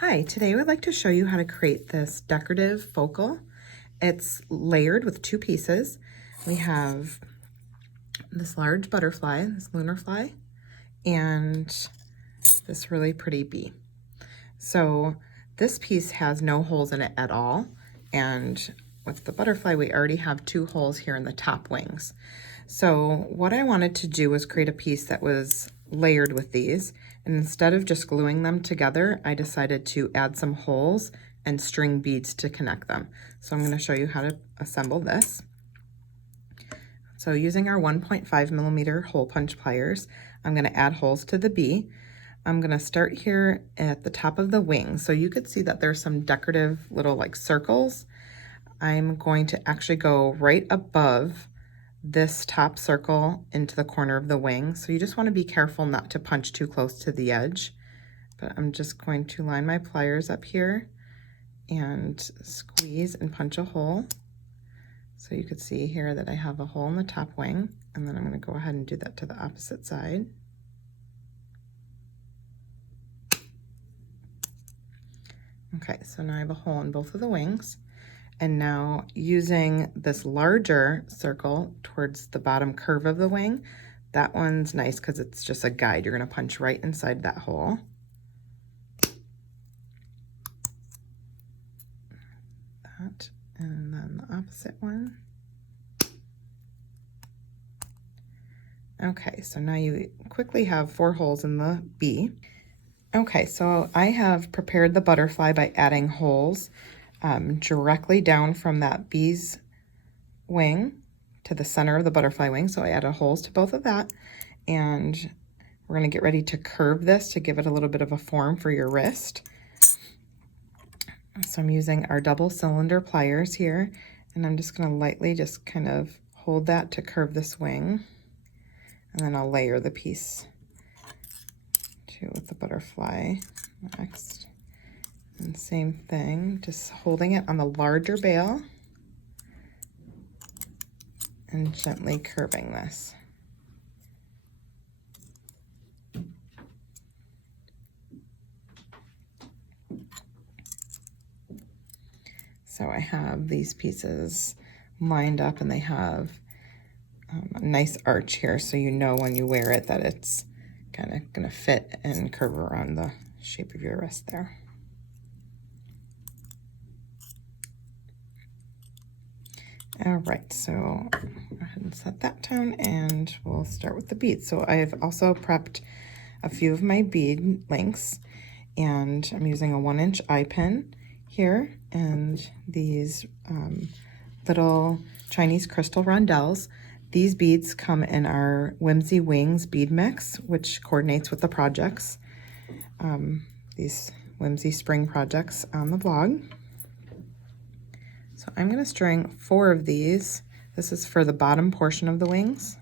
Hi, today I would like to show you how to create this decorative focal. It's layered with two pieces. We have this large butterfly, this lunar fly, and this really pretty bee. So this piece has no holes in it at all, and with the butterfly we already have two holes here in the top wings. So what I wanted to do was create a piece that was layered with these, and instead of just gluing them together, I decided to add some holes and string beads to connect them. So I'm going to show you how to assemble this. So using our 1.5 millimeter hole punch pliers, I'm going to add holes to the bee. I'm going to start here at the top of the wing. So you could see that there's some decorative little like circles. I'm going to actually go right above this top circle into the corner of the wing. So you just want to be careful not to punch too close to the edge. But I'm just going to line my pliers up here and squeeze and punch a hole. So you could see here that I have a hole in the top wing, and then I'm going to go ahead and do that to the opposite side. Okay, so now I have a hole in both of the wings. And now using this larger circle towards the bottom curve of the wing, that one's nice because it's just a guide. You're going to punch right inside that hole. That, and then the opposite one. Okay, so now you quickly have 4 holes in the bee. Okay, so I have prepared the butterfly by adding holes directly down from that bee's wing to the center of the butterfly wing. So I added holes to both of that, and we're going to get ready to curve this to give it a little bit of a form for your wrist. So I'm using our double cylinder pliers here, and I'm just going to lightly just kind of hold that to curve this wing, and then I'll layer the piece too with the butterfly next. And same thing, just holding it on the larger bail and gently curving this. So I have these pieces lined up, and they have a nice arch here, so you know when you wear it that it's kind of going to fit and curve around the shape of your wrist there. All right, so go ahead and set that down, and we'll start with the beads. So I've also prepped a few of my bead lengths, and I'm using a 1-inch eye pin here, and these little Chinese crystal rondelles. These beads come in our Whimsy Wings bead mix, which coordinates with the projects, these Whimsy Spring projects on the blog. So I'm going to string 4 of these. This is for the bottom portion of the wings,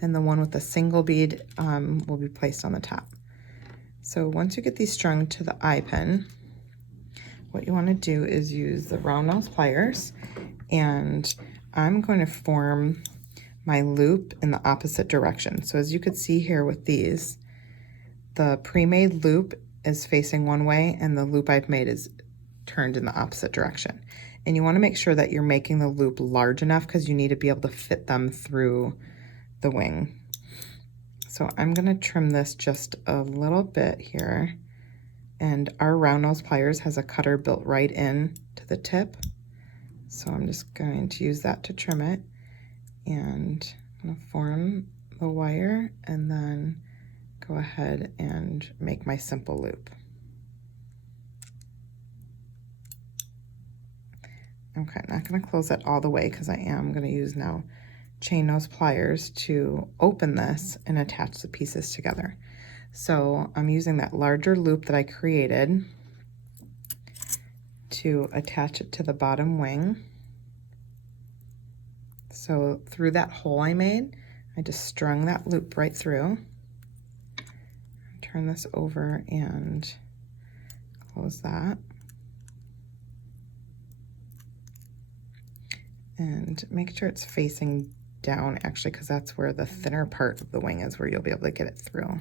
and the one with the single bead will be placed on the top. So once you get these strung to the eye pin, what you want to do is use the round nose pliers, and I'm going to form my loop in the opposite direction. So as you could see here with these, the pre-made loop is facing one way, and the loop I've made is turned in the opposite direction. And you want to make sure that you're making the loop large enough because you need to be able to fit them through the wing. So I'm going to trim this just a little bit here, and our round nose pliers has a cutter built right in to the tip. So I'm just going to use that to trim it, and I'm going to form the wire and then go ahead and make my simple loop. Okay, I'm not going to close it all the way because I am going to use now chain nose pliers to open this and attach the pieces together. So I'm using that larger loop that I created to attach it to the bottom wing. So through that hole I made, I just strung that loop right through. Turn this over and close that. And make sure it's facing down, actually, because that's where the thinner part of the wing is, where you'll be able to get it through.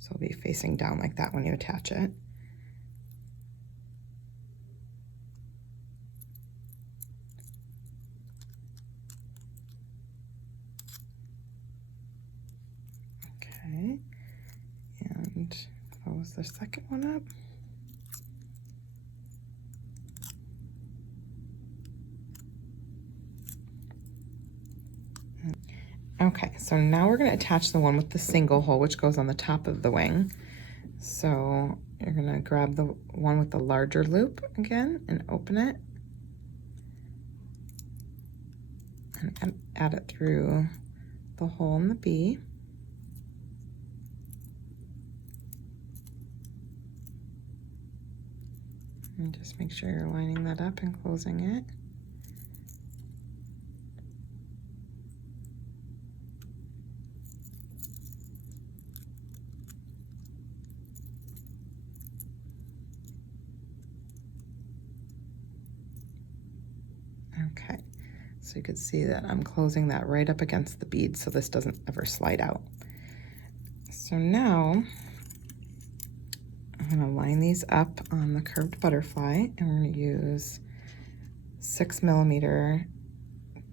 So it'll be facing down like that when you attach it. And close the second one up. Okay, so now we're going to attach the one with the single hole, which goes on the top of the wing. So you're going to grab the one with the larger loop again and open it. And add it through the hole in the bee. And just make sure you're lining that up and closing it. Okay, so you can see that I'm closing that right up against the bead so this doesn't ever slide out. So now I'm going to line these up on the curved butterfly, and we're going to use 6mm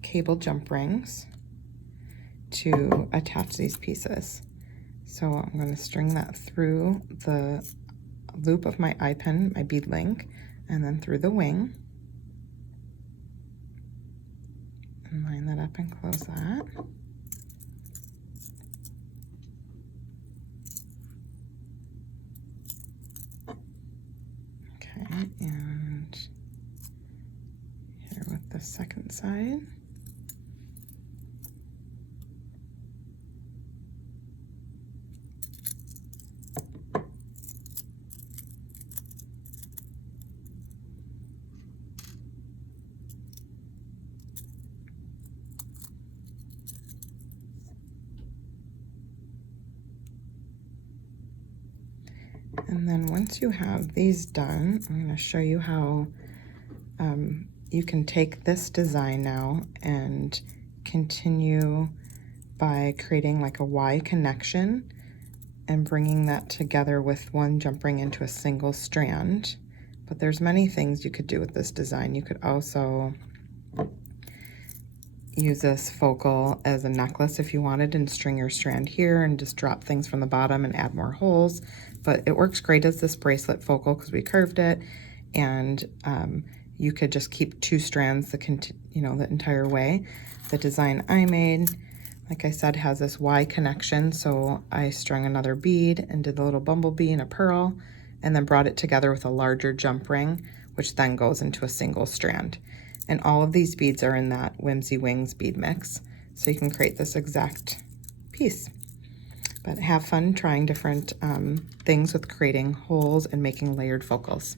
cable jump rings to attach these pieces. So I'm going to string that through the loop of my eye pin, my bead link, and then through the wing. And line that up and close that. Okay, and here with the second side. And then once you have these done, I'm going to show you how you can take this design now and continue by creating like a Y connection and bringing that together with one jump ring into a single strand. But there's many things you could do with this design. You could also use this focal as a necklace if you wanted and string your strand here and just drop things from the bottom and add more holes. But it works great as this bracelet focal because we curved it, and you could just keep 2 strands the entire way. The design I made, like I said, has this Y connection, so I strung another bead and did a little bumblebee and a pearl, and then brought it together with a larger jump ring, which then goes into a single strand. And all of these beads are in that Whimsy Wings bead mix, so you can create this exact piece. But have fun trying different things with creating holes and making layered focals.